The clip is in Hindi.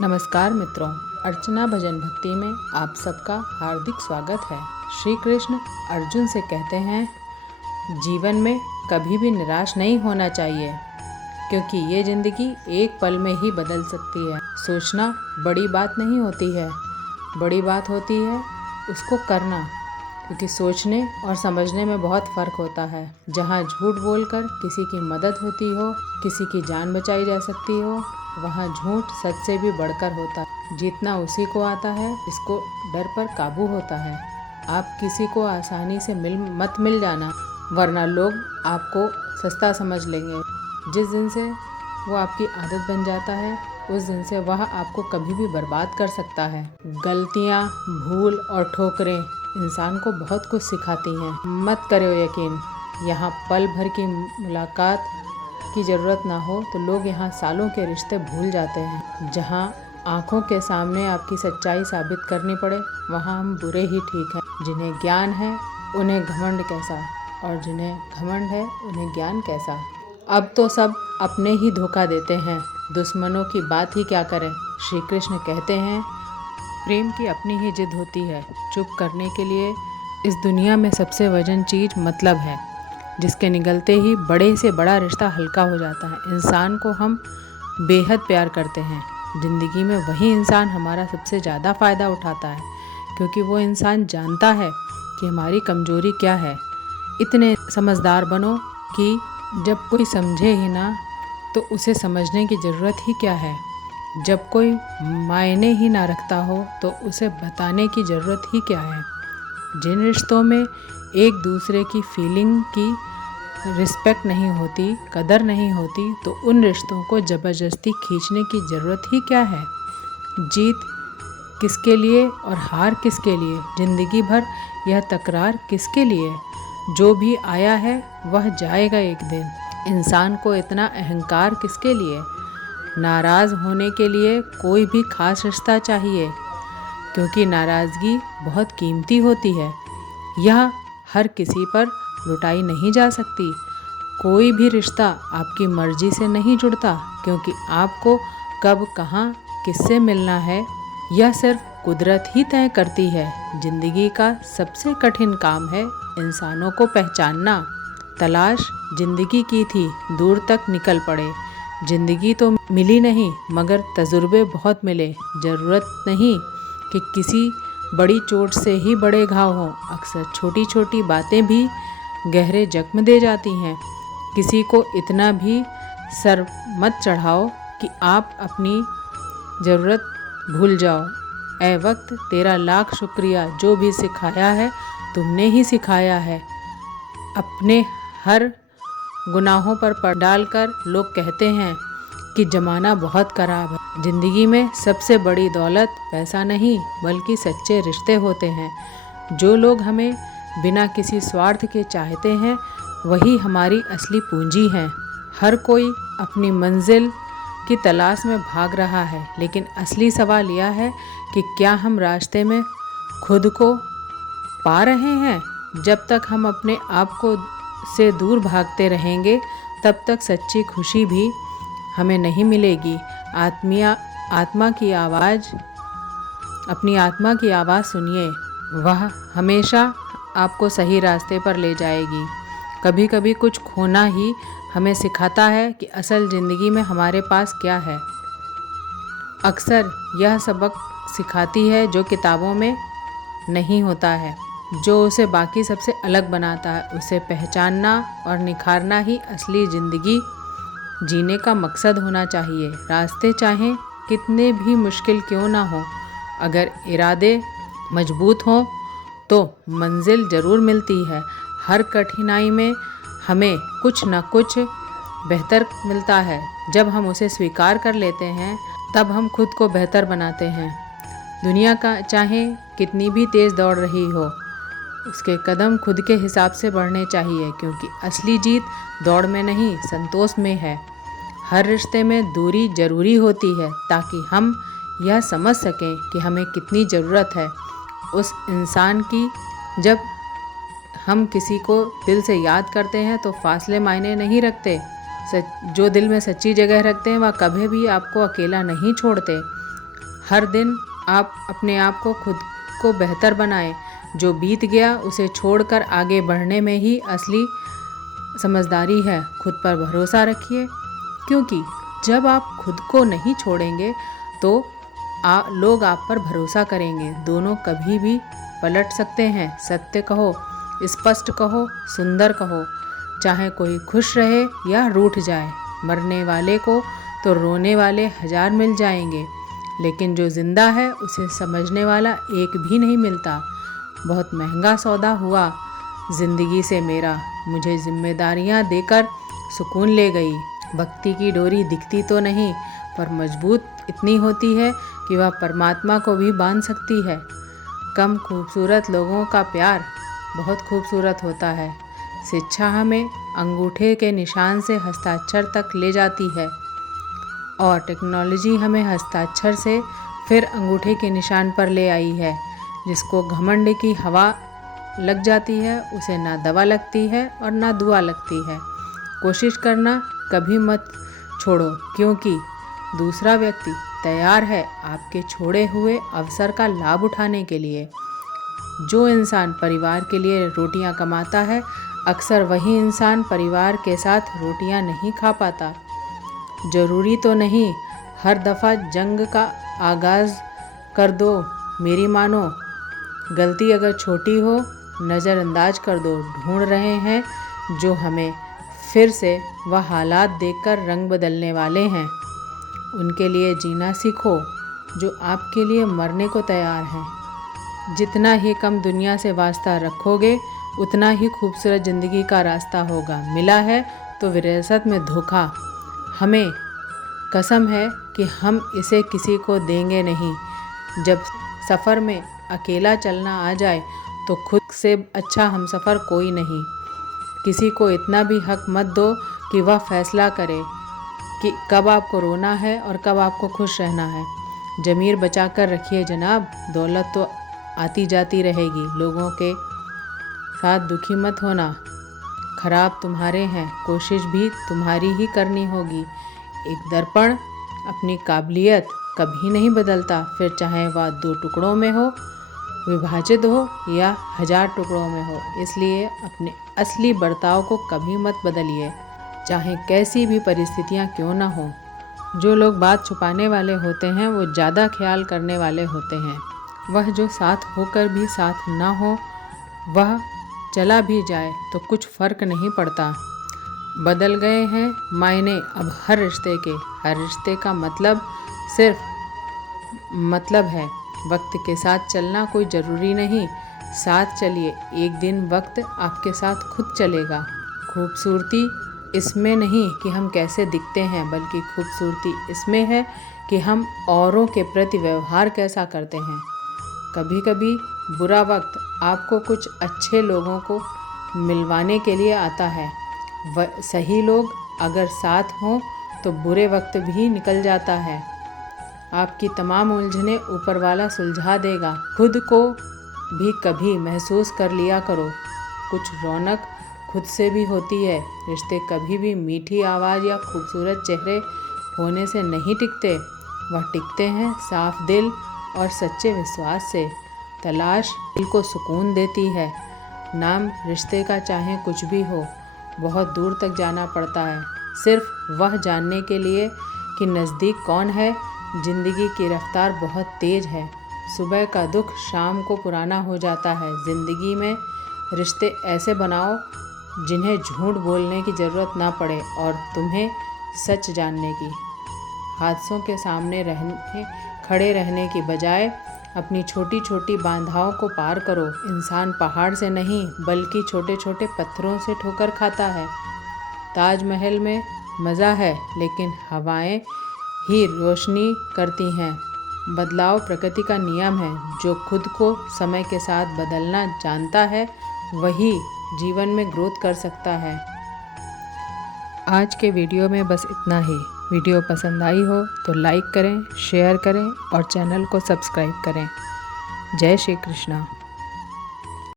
नमस्कार मित्रों, अर्चना भजन भक्ति में आप सबका हार्दिक स्वागत है। श्री कृष्ण अर्जुन से कहते हैं, जीवन में कभी भी निराश नहीं होना चाहिए, क्योंकि ये ज़िंदगी एक पल में ही बदल सकती है। सोचना बड़ी बात नहीं होती है, बड़ी बात होती है उसको करना, क्योंकि सोचने और समझने में बहुत फ़र्क होता है। जहाँ झूठ बोलकर किसी की मदद होती हो, किसी की जान बचाई जा सकती हो, वहाँ झूठ सच से भी बढ़कर होता है। जीतना उसी को आता है जिसको डर पर काबू होता है। आप किसी को आसानी से मत मिल जाना, वरना लोग आपको सस्ता समझ लेंगे। जिस दिन से वो आपकी आदत बन जाता है, उस दिन से वह आपको कभी भी बर्बाद कर सकता है। गलतियाँ, भूल और ठोकरें इंसान को बहुत कुछ सिखाती हैं। मत करो यकीन, यहाँ पल भर की मुलाकात की ज़रूरत ना हो तो लोग यहाँ सालों के रिश्ते भूल जाते हैं। जहाँ आँखों के सामने आपकी सच्चाई साबित करनी पड़े, वहाँ हम बुरे ही ठीक हैं। जिन्हें ज्ञान है उन्हें घमंड कैसा, और जिन्हें घमंड है उन्हें ज्ञान कैसा। अब तो सब अपने ही धोखा देते हैं, दुश्मनों की बात ही क्या करें। श्री कृष्ण कहते हैं, प्रेम की अपनी ही जिद होती है। चुप करने के लिए इस दुनिया में सबसे वजन चीज़ मतलब है, जिसके निगलते ही बड़े से बड़ा रिश्ता हल्का हो जाता है। इंसान को हम बेहद प्यार करते हैं। ज़िंदगी में वही इंसान हमारा सबसे ज़्यादा फ़ायदा उठाता है, क्योंकि वो इंसान जानता है कि हमारी कमज़ोरी क्या है। इतने समझदार बनो कि जब कोई समझे ही ना तो उसे समझने की ज़रूरत ही क्या है। जब कोई मायने ही ना रखता हो तो उसे बताने की ज़रूरत ही क्या है। जिन रिश्तों में एक दूसरे की फीलिंग की रिस्पेक्ट नहीं होती, कदर नहीं होती, तो उन रिश्तों को ज़बरदस्ती खींचने की ज़रूरत ही क्या है। जीत किसके लिए और हार किसके लिए, ज़िंदगी भर यह तकरार किसके लिए। जो भी आया है वह जाएगा एक दिन। इंसान को इतना अहंकार किसके लिए। नाराज़ होने के लिए कोई भी खास रिश्ता चाहिए, क्योंकि नाराज़गी बहुत कीमती होती है। यह हर किसी पर लुटाई नहीं जा सकती। कोई भी रिश्ता आपकी मर्जी से नहीं जुड़ता, क्योंकि आपको कब, कहाँ, किससे मिलना है यह सिर्फ कुदरत ही तय करती है। जिंदगी का सबसे कठिन काम है इंसानों को पहचानना। तलाश जिंदगी की थी, दूर तक निकल पड़े। जिंदगी तो मिली नहीं, मगर तजुर्बे बहुत मिले। ज़रूरत नहीं कि किसी बड़ी चोट से ही बड़े घाव हों, अक्सर छोटी छोटी बातें भी गहरे जख्म दे जाती हैं। किसी को इतना भी सर मत चढ़ाओ कि आप अपनी ज़रूरत भूल जाओ। ऐ वक्त तेरा लाख शुक्रिया, जो भी सिखाया है तुमने ही सिखाया है। अपने हर गुनाहों पर डालकर लोग कहते हैं कि ज़माना बहुत ख़राब है। ज़िंदगी में सबसे बड़ी दौलत पैसा नहीं, बल्कि सच्चे रिश्ते होते हैं। जो लोग हमें बिना किसी स्वार्थ के चाहते हैं, वही हमारी असली पूंजी हैं। हर कोई अपनी मंजिल की तलाश में भाग रहा है, लेकिन असली सवाल यह है कि क्या हम रास्ते में खुद को पा रहे हैं। जब तक हम अपने आप को से दूर भागते रहेंगे, तब तक सच्ची खुशी भी हमें नहीं मिलेगी। आत्मा की आवाज़, अपनी आत्मा की आवाज़ सुनिए, वह हमेशा आपको सही रास्ते पर ले जाएगी। कभी कभी कुछ खोना ही हमें सिखाता है कि असल ज़िंदगी में हमारे पास क्या है। अक्सर यह सबक सिखाती है जो किताबों में नहीं होता है, जो उसे बाकी सबसे अलग बनाता है। उसे पहचानना और निखारना ही असली ज़िंदगी जीने का मकसद होना चाहिए। रास्ते चाहें कितने भी मुश्किल क्यों ना हो, अगर इरादे मजबूत हों तो मंजिल ज़रूर मिलती है। हर कठिनाई में हमें कुछ न कुछ बेहतर मिलता है। जब हम उसे स्वीकार कर लेते हैं, तब हम खुद को बेहतर बनाते हैं। दुनिया का चाहे कितनी भी तेज़ दौड़ रही हो, उसके कदम खुद के हिसाब से बढ़ने चाहिए, क्योंकि असली जीत दौड़ में नहीं, संतोष में है। हर रिश्ते में दूरी ज़रूरी होती है, ताकि हम यह समझ सकें कि हमें कितनी ज़रूरत है उस इंसान की। जब हम किसी को दिल से याद करते हैं तो फासले मायने नहीं रखते। जो दिल में सच्ची जगह रखते हैं वह कभी भी आपको अकेला नहीं छोड़ते। हर दिन आप अपने आप को खुद को बेहतर बनाएं। जो बीत गया उसे छोड़कर आगे बढ़ने में ही असली समझदारी है। खुद पर भरोसा रखिए, क्योंकि जब आप खुद को नहीं छोड़ेंगे तो लोग आप पर भरोसा करेंगे। दोनों कभी भी पलट सकते हैं। सत्य कहो, स्पष्ट कहो, सुंदर कहो, चाहे कोई खुश रहे या रूठ जाए। मरने वाले को तो रोने वाले 1000 मिल जाएंगे, लेकिन जो जिंदा है उसे समझने वाला एक भी नहीं मिलता। बहुत महंगा सौदा हुआ जिंदगी से मेरा, मुझे जिम्मेदारियां देकर सुकून ले गई। भक्ति की डोरी दिखती तो नहीं, पर मजबूत इतनी होती है कि वह परमात्मा को भी बांध सकती है। कम खूबसूरत लोगों का प्यार बहुत खूबसूरत होता है। शिक्षा हमें अंगूठे के निशान से हस्ताक्षर तक ले जाती है, और टेक्नोलॉजी हमें हस्ताक्षर से फिर अंगूठे के निशान पर ले आई है। जिसको घमंड की हवा लग जाती है उसे ना दवा लगती है और ना दुआ लगती है। कोशिश करना कभी मत छोड़ो, क्योंकि दूसरा व्यक्ति तैयार है आपके छोड़े हुए अवसर का लाभ उठाने के लिए। जो इंसान परिवार के लिए रोटियां कमाता है, अक्सर वही इंसान परिवार के साथ रोटियां नहीं खा पाता। जरूरी तो नहीं हर दफ़ा जंग का आगाज़ कर दो। मेरी मानो, गलती अगर छोटी हो नज़रअंदाज कर दो। ढूंढ रहे हैं जो हमें फिर से वह हालात देखकर रंग बदलने वाले हैं। उनके लिए जीना सीखो जो आपके लिए मरने को तैयार हैं। जितना ही कम दुनिया से वास्ता रखोगे उतना ही खूबसूरत ज़िंदगी का रास्ता होगा। मिला है तो विरासत में धोखा, हमें कसम है कि हम इसे किसी को देंगे नहीं। जब सफ़र में अकेला चलना आ जाए तो खुद से अच्छा हमसफ़र कोई नहीं। किसी को इतना भी हक मत दो कि वह फैसला करे कि कब आपको रोना है और कब आपको खुश रहना है। ज़मीर बचा कर रखिए जनाब, दौलत तो आती जाती रहेगी। लोगों के साथ दुखी मत होना, खराब तुम्हारे हैं, कोशिश भी तुम्हारी ही करनी होगी। एक दर्पण अपनी काबिलियत कभी नहीं बदलता, फिर चाहे वह 2 टुकड़ों में हो, विभाजित हो या 1000 टुकड़ों में हो। इसलिए अपने असली बर्ताव को कभी मत बदलिए, चाहे कैसी भी परिस्थितियां क्यों ना हो। जो लोग बात छुपाने वाले होते हैं वो ज़्यादा ख्याल करने वाले होते हैं। वह जो साथ होकर भी साथ ना हो, वह चला भी जाए तो कुछ फ़र्क नहीं पड़ता। बदल गए हैं मायने अब हर रिश्ते के। हर रिश्ते का मतलब सिर्फ मतलब है। वक्त के साथ चलना कोई ज़रूरी नहीं। साथ चलिए, एक दिन वक्त आपके साथ खुद चलेगा। खूबसूरती इसमें नहीं कि हम कैसे दिखते हैं, बल्कि खूबसूरती इसमें है कि हम औरों के प्रति व्यवहार कैसा करते हैं। कभी कभी बुरा वक्त आपको कुछ अच्छे लोगों को मिलवाने के लिए आता है। सही लोग अगर साथ हों तो बुरे वक्त भी निकल जाता है। आपकी तमाम उलझनें ऊपर वाला सुलझा देगा। खुद को भी कभी महसूस कर लिया करो। कुछ रौनक खुद से भी होती है। रिश्ते कभी भी मीठी आवाज़ या खूबसूरत चेहरे होने से नहीं टिकते। वह टिकते हैं साफ दिल और सच्चे विश्वास से। तलाश दिल को सुकून देती है। नाम रिश्ते का चाहे कुछ भी हो, बहुत दूर तक जाना पड़ता है, सिर्फ वह जानने के लिए कि नज़दीक कौन है। ज़िंदगी की रफ्तार बहुत तेज़ है। सुबह का दुख शाम को पुराना हो जाता है। ज़िंदगी में रिश्ते ऐसे बनाओ जिन्हें झूठ बोलने की ज़रूरत ना पड़े और तुम्हें सच जानने की। हादसों के सामने खड़े रहने की बजाय अपनी छोटी छोटी बाधाओं को पार करो। इंसान पहाड़ से नहीं बल्कि छोटे छोटे पत्थरों से ठोकर खाता है। ताजमहल में मज़ा है, लेकिन हवाएं ही रोशनी करती हैं। बदलाव प्रकृति का नियम है। जो खुद को समय के साथ बदलना जानता है वही जीवन में ग्रोथ कर सकता है। आज के वीडियो में बस इतना ही। वीडियो पसंद आई हो तो लाइक करें, शेयर करें और चैनल को सब्सक्राइब करें। जय श्री कृष्णा।